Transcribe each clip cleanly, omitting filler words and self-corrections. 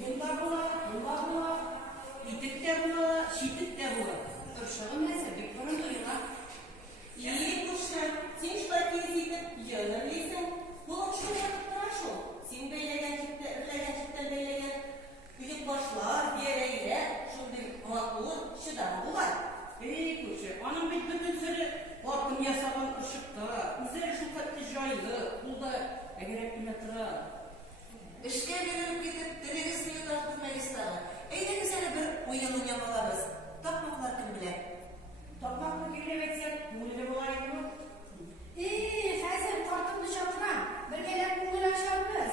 Yıllar bula, itik de bula, şitik de bula. Ұршығым нәсі, бек бұрын дойыға. İyi kuşlar, sen şurada geziyip yanılıysan, bu uçun yapıp tıraşın. Sen beylegen çıktan beylegen büyük başlar, bir yere, şurada makul, şıdan bular. Ey kuşlar, anam bütün sürü bakım yasaban ışıkta, üzeri şu katlı jaylı, burada egerek bile tıra. Ішке беріліп кетіп, ділегісіне тартып мәлістағы. Әйдеңіз әлі бір ойынын ямалабыз. Тапмақлар кім біле? Tapmak mı gelemeksek, bunu da bulaydı mı? Хәзер тартып нишаптырам. Бергәләп күңел ачабыз.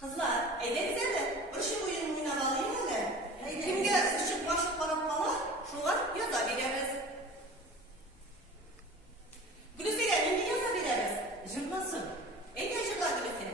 Kızlar, ederiz mi? Işık oyununu oynayalım mı? Kimge ışık başlık kalıp kalır, şunlar yaza veririz. Gülüsü'ye ne yaza veririz? Jırlasın. Ege jırla Gülüsü.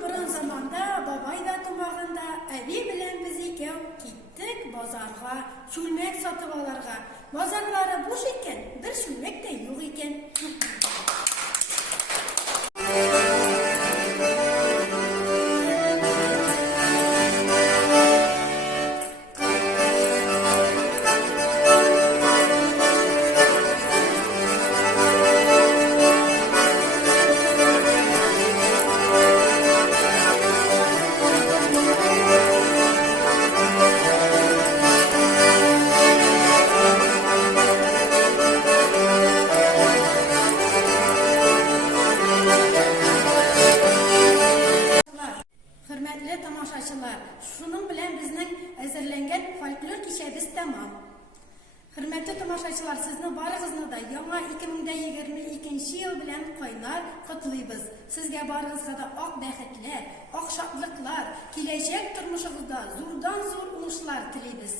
Бұрын заманда бабай да тумағанда әби белән без икәү киттек базарга, чүлмәк сатып аларга. Базарлары буш икән, бер чүлмәк тә юк икән. Хөрмәтле тамашачылар, шуның белән безнең әзерләнгән фольклор кичәбез тәмам. Хөрмәтле тамашачылар, сезне барыгызны да яңа 2022 ел белән кайнар котлыйбыз. Сезгә барыгызга да ак бәхетләр, ак шатлыклар, киләчәк тормышыгызда зурдан-зур уңышлар телибез.